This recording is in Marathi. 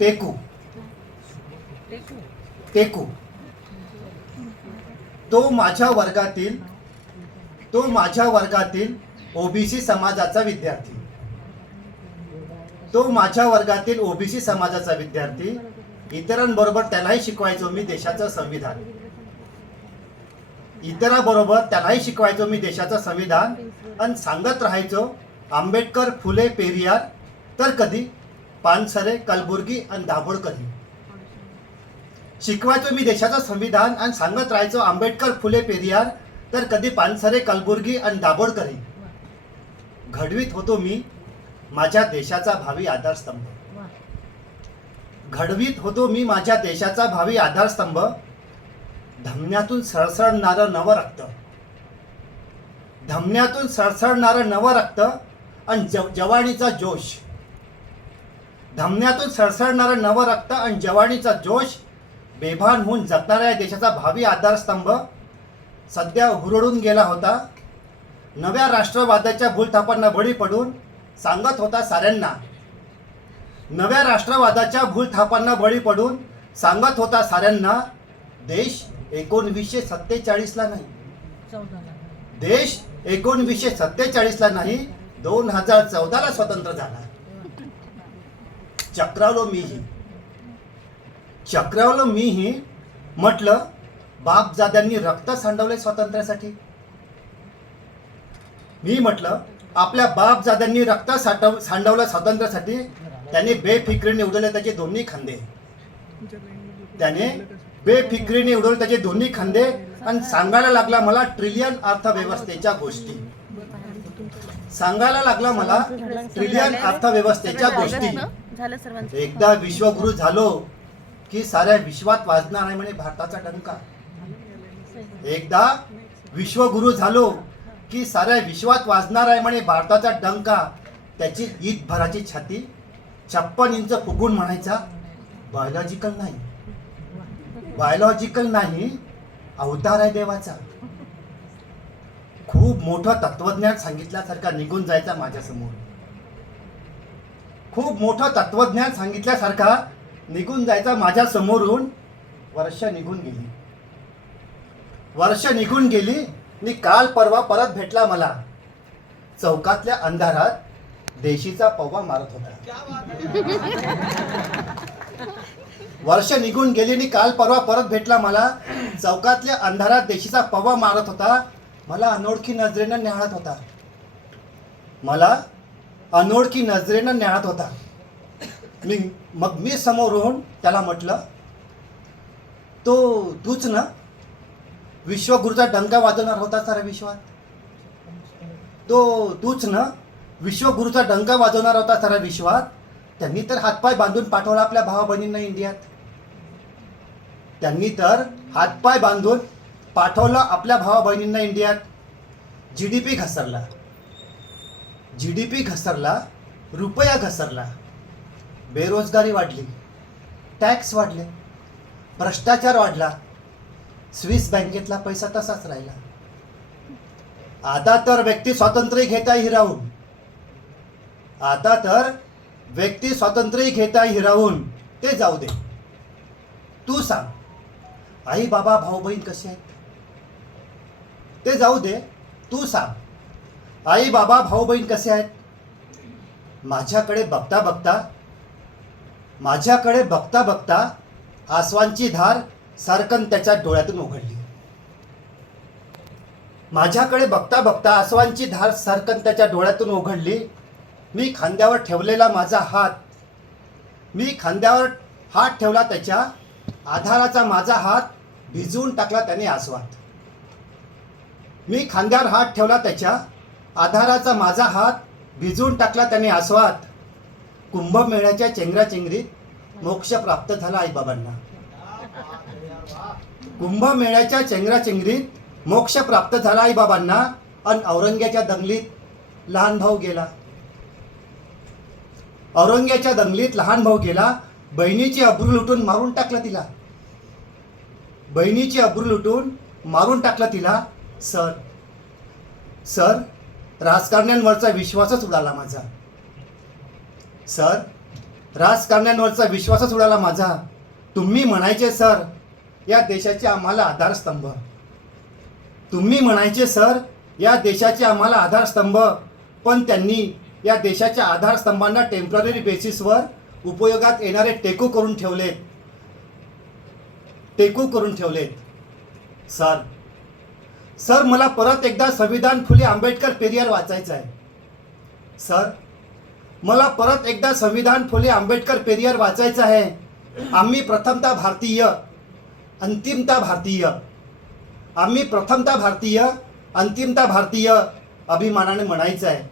टेकू टेकू तो माझ्या वर्गातील ओबीसी समाजाचा विद्यार्थी, तो माझ्या वर्गातील ओबीसी समाजाचा विद्यार्थी. इतरांबरोबर त्यालाही शिकवायचो मी देशाचं संविधान, इतरांबरोबर त्यालाही शिकवायचो मी देशाचं संविधान आणि सांगत राहायचो आंबेडकर, फुले, पेरियार, तर कधी पानसरे, कलबुर्गी आणि दाभोळकरही. शिकवायचो मी देशाचं संविधान आणि सांगत राहायचो आंबेडकर, फुले, पेरियार, तर कधी पानसरे, कलबुर्गी आणि दाभोळकरही. घडवीत होतो मी माझ्या देशाचा भावी आधारस्तंभ, घडवीत होतो मी माझ्या देशाचा भावी आधारस्तंभ. धमन्यातून सळसळणारं नवरक्त, धमन्यातून सळसळणारं नवरक्त आणि जवानीचा जोश, धमन्यातून सळसळणारं नवरक्त आणि जवानीचा जोश. बेभान होऊन जगणाऱ्या देशाचा भावी आधारस्तंभ सध्या हुरळून गेला होता. नव्या राष्ट्रवादाच्या भूलथापांना बळी पडून सांगत होता साऱ्यांना, नव्या राष्ट्रवादाच्या भूलथापांना बळी पडून सांगत होता साऱ्यांना, देश 1947ला नाही, देश 1947ला नाही, 2014ला स्वतंत्र झाला. चक्रावलो मीही म्हटलं बापजाद्यांनी रक्त सांडवले स्वातंत्र्यासाठी. मी म्हटलं आपल्या बापजाद्यांनी रक्त सांडवलं स्वातंत्र्यासाठी. त्याने बेफिक्रीने उडवले त्याचे दोन्ही खांदे, त्याने बेफिक्रीने उडवले त्याचे दोन्ही खांदे आणि सांगायला लागला मला ट्रिलियन अर्थव्यवस्थेच्या गोष्टी, सांगायला लागला मला ट्रिलियन अर्थव्यवस्थेच्या गोष्टी. एकदा विश्वगुरु झालो की साऱ्या विश्वात वाजणार आहे म्हणे भारताचा डंका, एकदा विश्वगुरु झालो की साऱ्या विश्वात वाजणार आहे म्हणे भारताचा डंका. त्याची ईद भराची छाती 56 इंच फुगून म्हणायचा बायोलॉजिकल नाही, बायोलॉजिकल नाही, अवतार आहे देवाचा. खूप मोठं तत्वज्ञान सांगितल्यासारखा निघून जायचा माझ्यासमोर, खूप मोठं तत्वज्ञान सांगितल्यासारखा निघून जायचा माझ्या समोरून. वर्ष निघून गेली, वर्ष निघून गेली आणि काल परवा परत भेटला मला. चौकातल्या अंधारात देशीचा पव्वा मारत होता. वर्ष निघून गेली आणि काल परवा परत भेटला मला. चौकातल्या अंधारात देशीचा पव्वा मारत होता. मला अनोळखी नजरेनं न्याहाळत होता, मला अनोळखी नजरेनं न्याहाळत होता. मग मी समोरून त्याला म्हटलं, तूच ना विश्वगुरूचा डंका वाजवणार होता साऱ्या विश्वात, तूच ना विश्वगुरूचा डंका वाजवणार होता साऱ्या विश्वात. त्यांनी तर हातपाय बांधून पाठवला आपल्या भावा बहिणींना इंडियात, त्यांनी तर हातपाय बांधून पाठवलं आपल्या भावा बहिणींना इंडियात. जीडीपी घसरला, जीडीपी घसरला, रुपया घसरला, बेरोजगारी वाढली, टॅक्स वाढले, भ्रष्टाचार वाढला, स्विस बँकेतला पैसा तसाच राहिला. आता तर व्यक्ती स्वातंत्र्य घेता हिरावून, आता तर व्यक्ती स्वातंत्र्य घेता हिरावून. ते जाऊ दे, तू सांग आई बाबा भाऊ बहीण कसे आहेत. ते जाऊ दे, तू सांग आई बाबा भाऊ बहीण कसे आहेत. माझ्याकडे बघता बघता आसवांची धार सरकन त्याच्या डोळ्यातून ओघळली. माझ्याकडे बघता बघता आसवांची धार सरकन त्याच्या डोळ्यातून ओघळली. मी खांद्यावर ठेवलेला माझा हात, मी खांद्यावर हात ठेवला, त्याच्या आधाराचा माझा हात भिजवून टाकला त्याने आसवात. मी खांद्यावर हात ठेवला, त्याच्या आधाराचा माझा हात भिजवून टाकला त्याने आसवात. कुंभमेळ्याच्या चेंगराचेंगरीत मोक्ष प्राप्त झाला आईबाबांना, कुंभमेळ्याच्या चेंगराचेंगरीत मोक्ष प्राप्त झाला आईबाबांना. आणि औरंग्याच्या दंगलीत लहान भाऊ गेला, औरंग्याच्या दंगलीत लहान भाऊ गेला. बहिणीची अब्रू लुटून मारून टाकलं तिला, बहिणीची अब्रू लुटून मारून टाकलं तिला. सर राजकारण्यांवरचा विश्वासच उडाला माझा. सर राजकारण्यांवरचा विश्वासच उडाला माझा. तुम्ही म्हणायचे सर या देशाचे आम्हाला आधारस्तंभ, तुम्ही म्हणायचे सर या देशाचे आम्हाला आधारस्तंभ, पण त्यांनी या देशाच्या आधारस्तंभांना टेम्पररी बेसिसवर उपयोगात येणारे टेकू करून ठेवलेत. सर मला परत एकदा संविधान फुले आंबेडकर पेरियार वाचायचं आहे. सर मला परत एकदा संविधान फुले आंबेडकर पेरियार वाचायचं आहे. आम्ही प्रथमतः भारतीय, अंतिमतः भारतीय. आम्ही प्रथमतः भारतीय, अंतिमतः भारतीय. अभिमानाने म्हणायचं आहे.